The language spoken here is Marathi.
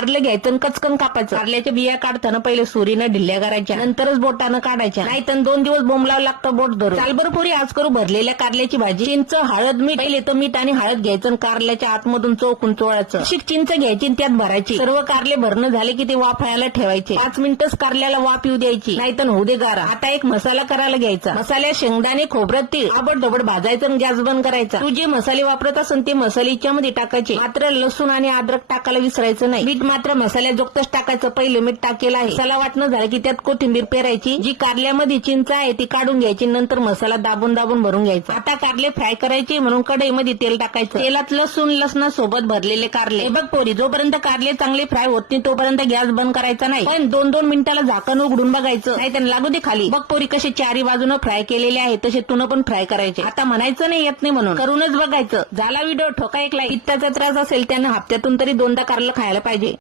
कारलं घ्यायचं कचकन कापायचं. कारल्याच्या बिया काढताना पहिले सुरीनं ढिल्ल्या करायच्या नंतरच बोटानं काढायच्या. नाही तर दोन दिवस बोंबलावं लागतं बोट धरून. चाल बरं आज करू भरलेल्या कारल्याची भाजी. चिंच हळद मीठ. पहिले तर मीठ आणि हळद घ्यायचं कारल्याच्या आतमधून चोकून चोळायचं. अशी चिंच घ्यायची आणि त्यात भरायची. सर्व कारले भरणं झाले की ते वाफायला ठेवायचे. पाच मिनिटच कारल्याला वाफ येऊ द्यायची. नाही तर होऊ दे गारा. आता एक मसाला करायला घ्यायचा. मसाल्या शेंगदाणे खोबरं तीळ. आबड दबड भाजायचं गॅस बंद करायचा. तू जे मसाले वापरत असेल ते मसाले मध्ये टाकायचे. मात्र लसूण आणि अद्रक टाकायला विसरायचं नाही. मीठ मात्र मसाल्या जोगतच टाकायचं. पहिले मीठ टाकेलं आहे. मसाला वाटणं झालं की त्यात कोथिंबीर पेरायची. जी कारल्यामध्ये चिंच आहे ती काढून घ्यायची. नंतर मसाला दाबून दाबून भरून घ्यायचा. आता कारले फ्राय करायचे म्हणून कढईमध्ये तेल टाकायचं. तेलात लसूण लसणासोबत भरलेले कारले. बघ पोरी जोपर्यंत कारले चांगले फ्राय होत नाही तोपर्यंत गॅस बंद करायचा नाही. पण दोन दोन मिनिटाला झाकण उघडून बघायचं. नाही त्यांना लागू दे खाली. बघ पोरी कसे चारी बाजूनं फ्राय केलेले आहे तसे तुनं पण फ्राय करायचे. आता म्हणायचं नाही येत नाही म्हणून. करूनच बघायचं. झाला व्हिडिओ ठोका ऐकला इतक्याचा त्रास असेल त्यानं हप्त्यातून तरी दोनदा कारलं खायला पाहिजे.